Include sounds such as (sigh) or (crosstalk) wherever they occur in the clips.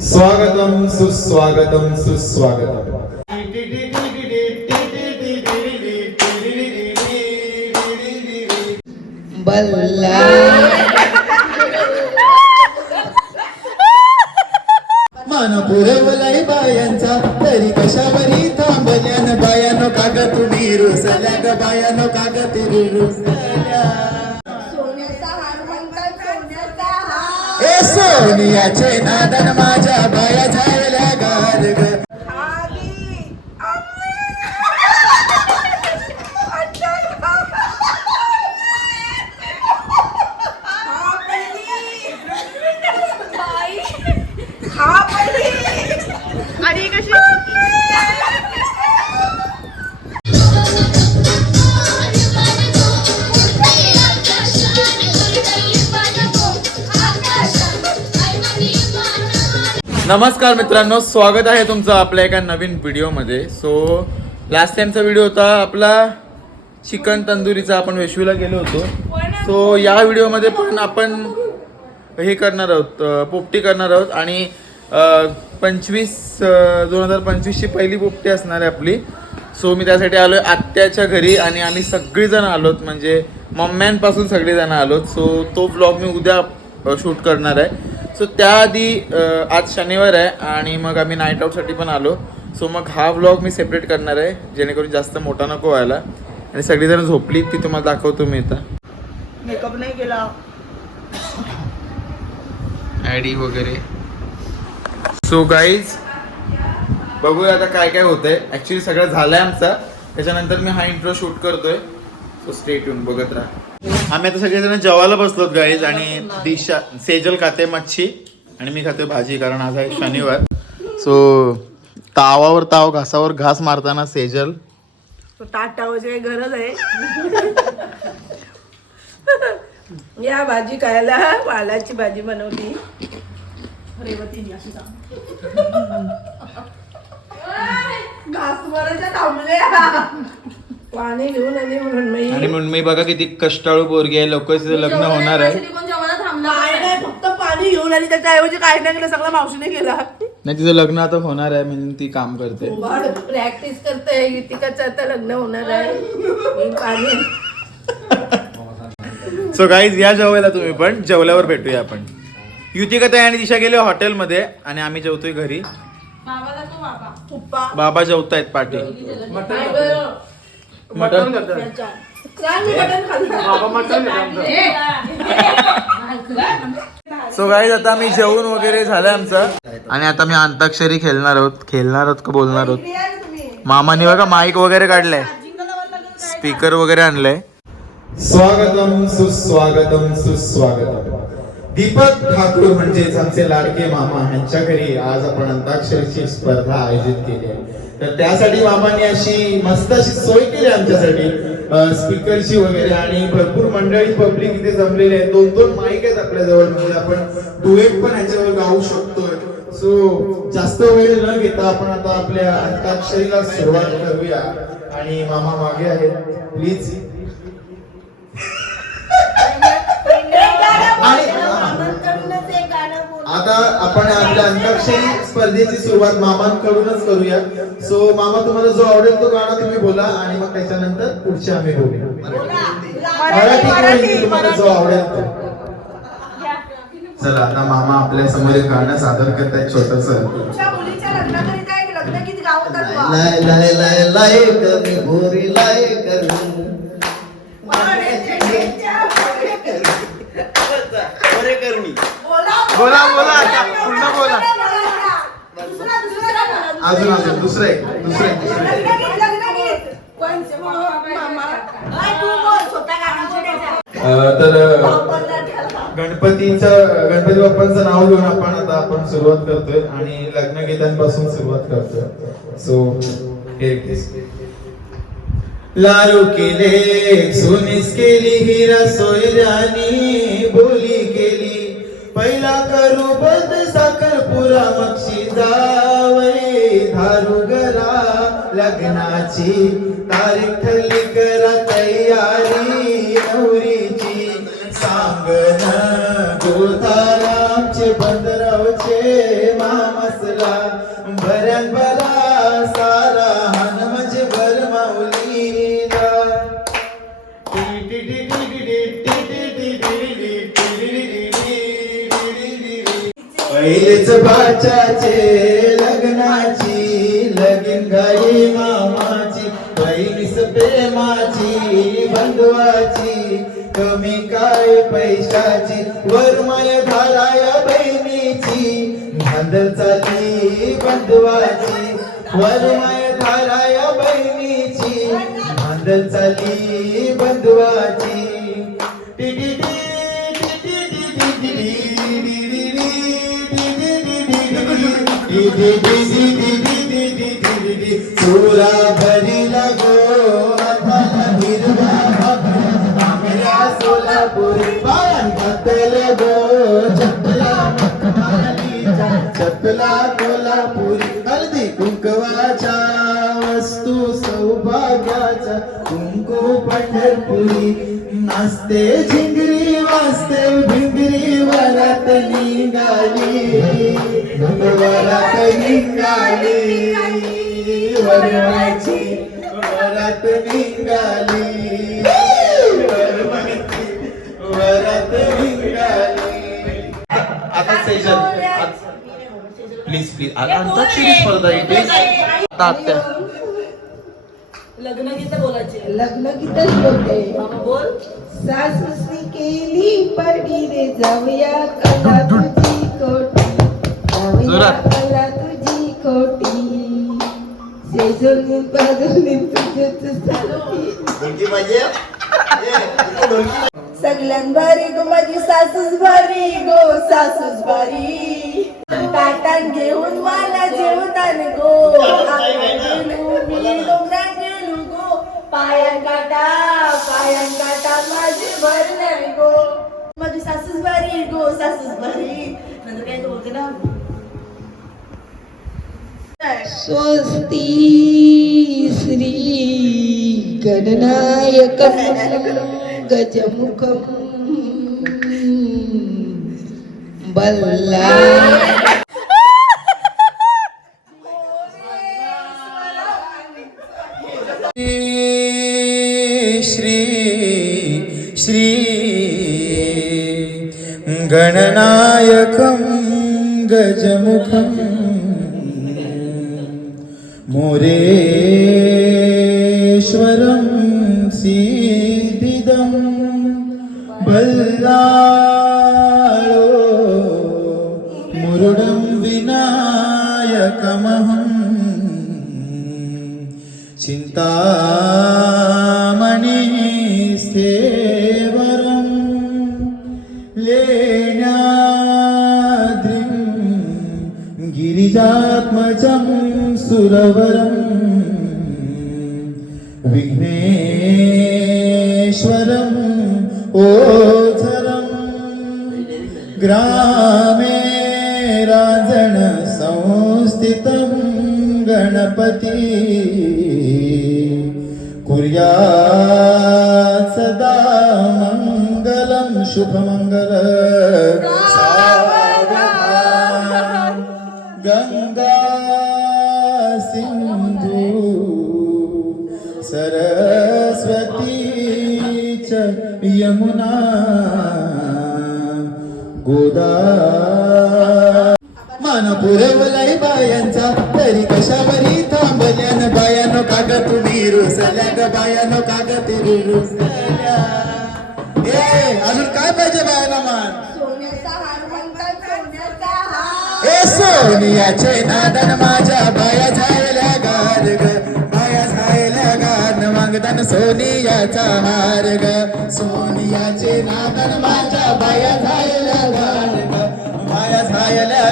स्वागतम सुस्वागतम सुस्वागतम. बल्ला. मान पुरवलाय बायांचा तरी कशावरी थांबल्यान बायानो काग तुम्ही रुसल्या ग बायानो काग तुम्ही रुसल्या सोन्याचा हार म्हणतात सोन्याचा हार ए सोनियाचे नादन माझ्या बाया झाल्या नमस्कार मित्रांनो स्वागत आहे तुमचं आपल्या एका नवीन व्हिडिओमध्ये. सो लास्ट टाइमचा व्हिडिओ होता आपला चिकन तंदुरीचा आपण वेशवीला गेलो होतो. सो या व्हिडिओमध्ये पण आपण हे करणार आहोत पोपटी करणार आहोत आणि पंचवीस दोन हजार पंचवीसची पहिली पोपटी असणार आहे आपली. सो मी त्यासाठी आलो आहे आत्याच्या घरी आणि आम्ही सगळीजण आलोत म्हणजे मम्म्यांपासून सगळेजण आलोत. सो तो ब्लॉग मी उद्या शूट करणार आहे. सो त्याआधी आज शनिवार आहे आणि मग आम्ही नाईट आऊटसाठी पण आलो. सो मग हा व्लॉग मी सेपरेट करणार आहे जेणेकरून जास्त मोठा नको व्हायला. आणि सगळीजण झोपली ती तुम्हाला दाखवतो मी आता मेकअप नाही केला. आयडी वगैरे. सो गाईज बघूया आता काय काय होतंय. ऍक्च्युली सगळं झालंय आमचा. त्याच्यानंतर मी हा इंट्रो शूट करतोय. सो स्टेट येऊन बघत राहा. आम्ही आता सगळेजण जेवायला बसलोत गाईज आणि दिशा सेजल खाते मच्छी आणि मी खाते भाजी कारण आज आहे शनिवार. सो तावावर ताव घासावर घास मारताना सेजल. तो ताट टावायची काही गरज आहे? (laughs) या भाजी खायला वालाची भाजी बनवली. (laughs) घासवरच्या थांबल्या पाणी घेऊन आली म्हणून मी आणि म्हणून मी बघा किती कष्टाळू पोरगी आहे लवकरच तिचं लग्न होणार आहे. नाही नाही फक्त पाणी घेऊन आली त्याच्याऐवजी काही नाही केलं सगळं मावशीने केला. नाही तिचं लग्न आता होणार आहे म्हणून ती काम करते. प्रॅक्टिस करते गीतिकाचं आता लग्न होणार आहे. मी पाणी सो गाईज या जेवायला तुम्ही पण जेवल्यावर भेटूया आपण. युतिका ताई आणि दिशा गेले हॉटेलमध्ये आणि आम्ही जेवतोय घरी. बाबा. जेवतायत पाठी. मटन मी सो गाईज आता आम्ही जेवून वगैरे झालंय आमचं. आणि आता मी अंताक्षरी खेळणार आहोत. खेळणार आहोत का बोलणार आहोत? मामाने बघा माईक वगैरे काढलाय. स्पीकर वगैरे आणलंय. स्वागतम सुस्वागतम सुस्वागतम. दीपक ठाकूर म्हणजेच आमचे लाडके मामा यांच्या घरी आज आपण अंताक्षरीची स्पर्धा आयोजित केली आहे. तर त्यासाठी मामांनी अशी मस्त अशी सोय केली आमच्यासाठी. स्पीकरची वगैरे आणि भरपूर मंडळी पब्लिक इथे जमलेले आहेत. दोन दोन माईक आहेत आपल्या जवळ म्हणजे आपण डुएट पण ह्याच्यावर गाऊ शकतोय. सो जास्त वेळ न घेता आपण आता आपल्या अंताक्षरीला सुरुवात करूया. आणि मामा मागे आहेत. प्लीज (laughs) आणि आता आपण आपल्या अंताक्षरी स्पर्धेची सुरुवात मामांकडूनच करूया. सो मामा तुम्हाला जो आवडेल तो गाणं तुम्ही बोला आणि मग त्याच्यानंतर पुढचे आम्ही बोलूया मराठी किंवा हिंदी तुम्हाला जो आवडेल तो. चला आता मामा आपल्यासमोर एक गाणं सादर छोटस. गीत गावतात बा. लाय बोला, बोला आता, पूर्ण बोला. दुसरा दुसरा बोला. अजून अजून दुसरं एक दुसरं एक दुसरं. अं, तर. गणपतीचं गणपती बाप्पांचं नाव घेऊन आपण आता आपण सुरुवात करतोय आणि लग्न गीतांपासून सुरुवात करतोय सो लालू केले सोनीस केली हिरा सोयरानी बोली पहिला करू बंद साखरपुरा मक्षी जावई धारू गरा लग्नाची. तारीख ठरली करा तयारी नवरी मामाच्याचे लग्नाची लगीन घाई मामाची बहिणीस प्रेमाची बंधुवाची कमी काय पैशाची वरमय धाराया बहिणीची भांडल चाली बंधुवाची वरमय धाराया बहिणीची भांडल चाली बंधुवाची. चुरा भरीला गो हाताला हिरवा भाकरी, आंब्या सोलापुरी पान घातल गो चपला मखमालीच्या, चपला कोल्हापुरी हळदी कुंकवाच्या वस्तू सौभाग्याच्या कुंकू पंढरपुरी नाचते झिंगरी वाजते भिंगरी वरात निघाली. वरात निघाली वरवाची वरात निघाली. वरात निघाली. आता सेशन प्लीज प्लीज आता अंताक्षरी स्पर्धा आहे प्लीज आता आत्या. लग्न गीत बोलायचे. लग्न कितीच बोलते बोल. सासूसनी केली परडी रे जाऊया कला तुझी जाऊया जोरात. तुझी खोटी. शेजून बाजून तुझ्याच सगळ्यात भारी गो माझी सासूस भारी गो सासूस भारी ताटान घेऊन मला जेवतान गो. आपण गेलो मी डोंगरात गेलो गो. पायान काटा पायान काटा माझी भरले गो. माझी सासूस भारी गो सासूस भारी नंतर काय तू बोलते ना? स्वस्ती श्री गणनायकं गजमुखं बल्ला श्री श्री गणनायकं गजमुखं മുരേശ്വരം സീതിതം ബല്ലാളോ മുരുടം വിനായകമഹം ചിന്താ बीजात्मजं सुरवरं विघ्नेश्वरम् ओझरं ग्रामे राजन संस्थितं गणपती सदा मङ्गलं शुभमङ्गल सरस्वती च यमुना गोदा मान पुरवलाय बायांचा तरी कशावरी थांबल्यान बायानो काग तुम्ही रुसल्या ग बायानो काग तुम्ही रुसल्या ए अजून काय पाहिजे बायाला मान? सोन्याचा हार म्हणतात सोन्याचा हार. ए सोनियाचे नादन माझ्या बाया सोनियाचा हार ग सोनियाचे नादन माझ्या बाया झायला गार ग बाया झायल्या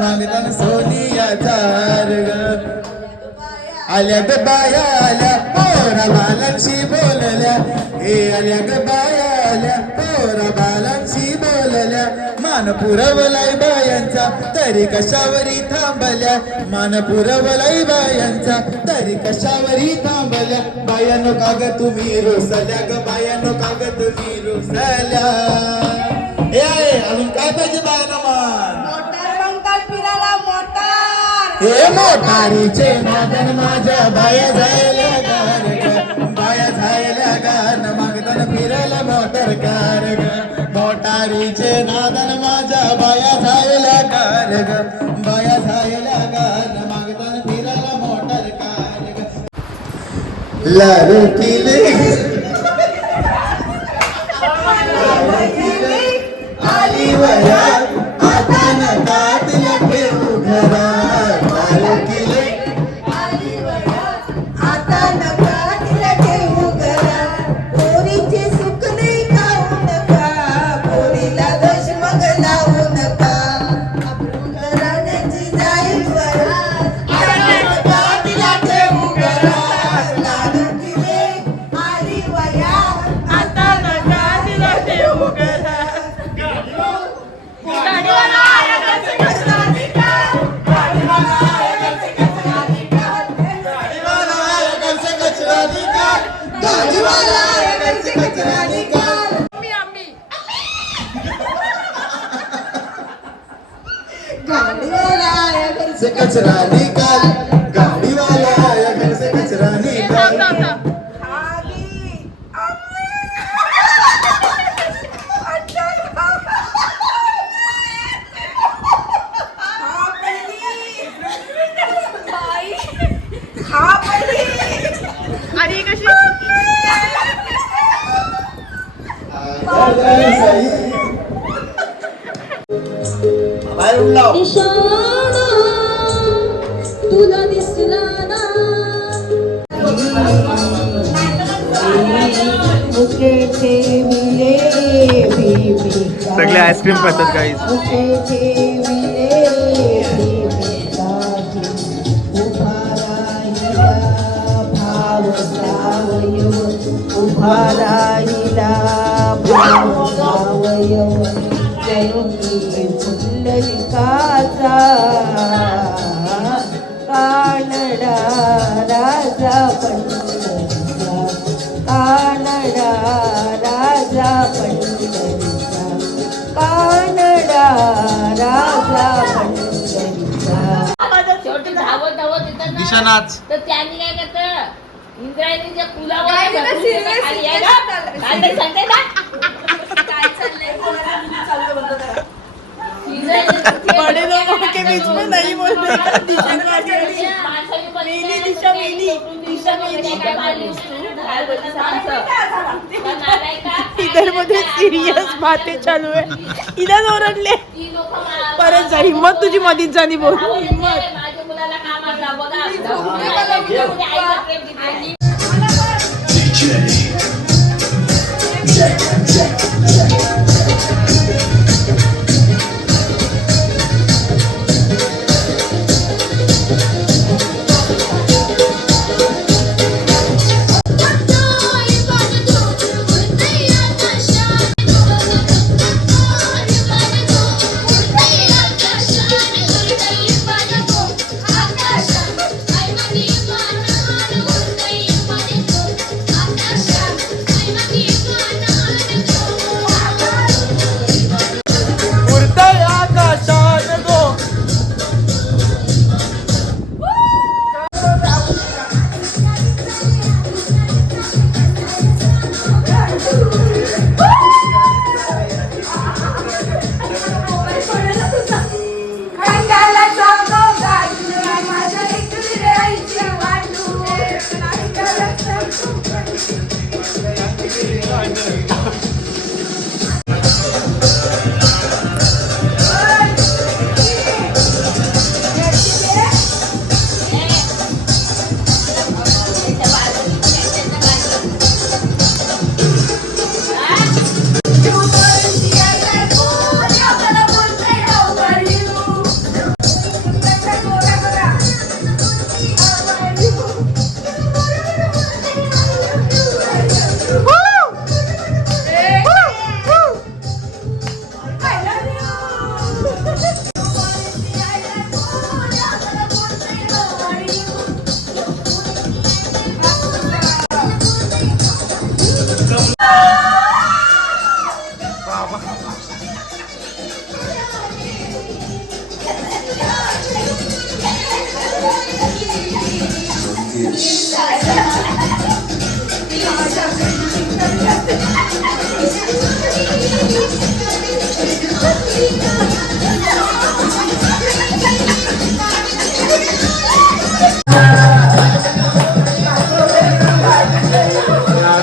मागदन सोनियाचा हार ग आल्या ग बाया आल्या पोरा बालांशी बोलल्या. हे आल्या ग बाया आल्या पोरा बालांशी मान पुरवलाय बायांचा तरी कशावरी थांबल्या? मान पुरवलाय बायांचा तरी कशावरी थांबल्या? बायानो काग तुम्ही रोसल्या ग बायानो काग तुम्ही रोसल्या. ए आहे, अजून काय पाहिजे बायानो मान? हे मोटारीचे नादन माझ्या बाया जायला मोटारीचे नादन माझ्या बाया जायला गार ग. बाया जायला गार मागदन फिरायला मोटर कार ग. लाडकीले आली वया कचरा निकाल. सगळे आईस्क्रीम खातात काही मुके ठेविले बिबिकाची उभा राहिला भाव सावयव उभा राहिला भाव सावयव जनुकी पुंडलिकाचा पंढरीचा कानडा राजा पंढरीचा शेवटी धावत धावत येतात ना, दिशा नाच तर त्यांनी काय करत इंद्रायणीच्या पुलावर खाली आहे ना, काय सांगते ना? (laughs) बड़े लोगों के बीच में नहीं बोलने का दिशा दिशा मेली। दिशा मेली। इधरमध्ये सिरियस बातें चालू आहे इधर ओरडले परत जा हिम्मत तुझी मधीच झाली बोल। हिम्मत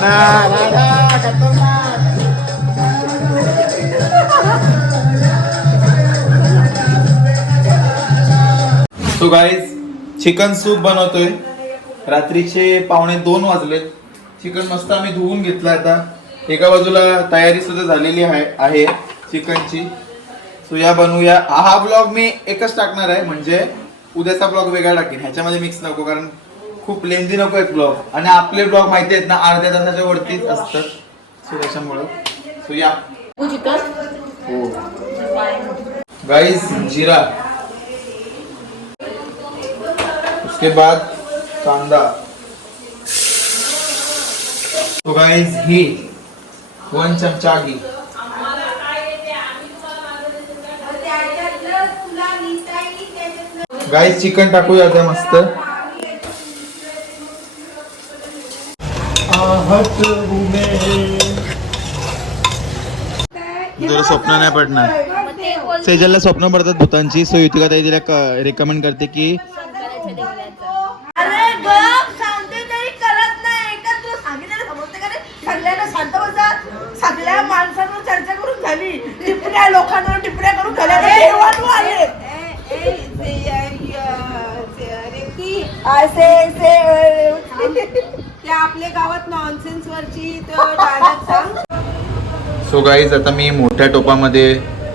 Nah, nah. nah. So guys chicken soup बनवतोय. रात्रीचे पावणे दोन वाजलेत. चिकन मस्त आम्ही धुवून घेतलं आता. एका बाजूला तयारी सुद्धा झालेली आहे आहे चिकनची. सो या बनवूया. हा ब्लॉग मी एकच टाकणार आहे म्हणजे उद्याचा ब्लॉग वेगळा टाकेन. ह्याच्यामध्ये मिक्स नको कारण खूप लेंदी नको आहेत ब्लॉग आणि आपले ब्लॉग माहिती आहेत ना अर्ध्या तासाच्या वरतीच असतात. सो त्याच्यामुळं. सो या. गाइस जीरा. उसके बाद कांदा। तो गाइस घी वन चमचा घी। गाइस चिकन टाकूया आता मस्त. जरा स्वप्न नाही पडणार. सेजलला स्वप्न पडतात भूतांची सो युतिका ताई तिला रेकमेंड करते की अरे गप सांगते तरी कळत नाही. का तू सांगितलं समजते का रे? सगळ्यांना शांत बसा. सगळ्या माणसांवर चर्चा करून झाली टिपऱ्या लोकांवर टिपऱ्या करून झाल्या असे असे त्या आपल्या गावात नॉनसेन्स वरची डायलॉग सांग. सो गाईज आता मी मोठ्या टोपामध्ये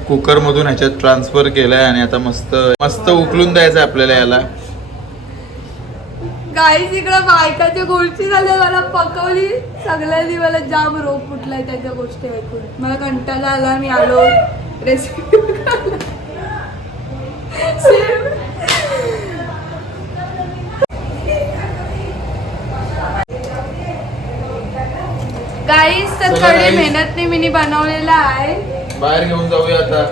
कुकर मधून ह्याच्यात ट्रान्सफर केलाय आणि आता मस्त मस्त उकलून द्यायचं आहे आपल्याला याला. गाईज इकडं बायकाच्या गोष्टी झाल्या. मला पकवली. सगळ्यांनी मला जाम रोग फुटलाय त्याच्या गोष्टी ऐकून. मला कंटाळा आला. मी आलो. रेसिपी गाईज तर कडे. मेहनतने मी बनवलेला आहे. बाहेर घेऊन जाऊया आता.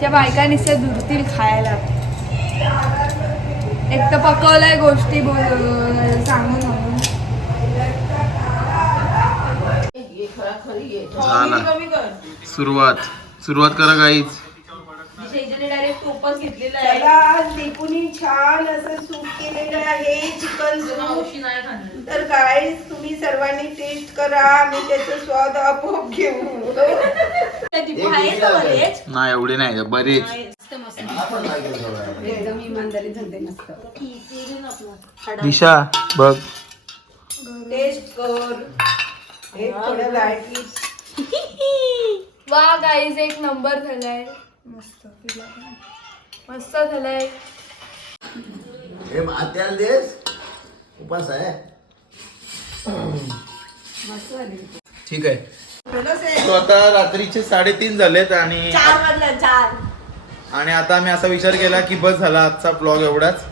त्या बायका नुसत्या दुधतील खायला. एक तर पकवलाय गोष्टी बोल सांगून सुरुवात. सुरुवात करा निपुणी छान असं सूप केलेलं आहे चिकन सूप. तर काय तुम्ही सर्वांनी टेस्ट करा मी त्याचा स्वाद आपोआप घेऊ नाही एवढे नाही बरेच. दिशा बघ. टेस्ट कर. हे थोडं लाईटली वा गाईज एक नंबर झालाय. मस्त. मस्त झालाय. हे आत्याला देस. उपास आहे. ठीक आहे. आता रात्रीचे साडेतीन झालेत आणि चार वाजल्या चार. आणि आता आम्ही असा विचार केला की बस झाला आजचा ब्लॉग एवढाच.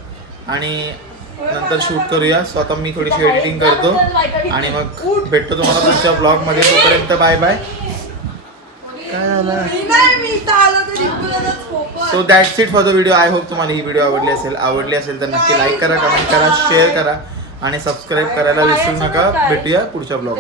आणि नंतर शूट करूया. सो आता मी थोडीशी एडिटिंग करतो. आणि मग भेटतो तुम्हाला पुढच्या ब्लॉगमध्ये. तोपर्यंत bye bye. So that's it for the video I hope तुम्हाला ही व्हिडिओ आवडली असेल. आवडली असेल तर नक्की लाईक करा कमेंट करा शेअर करा. आणि सबस्क्राईब करायला विसरू नका. भेटूया पुढच्या ब्लॉग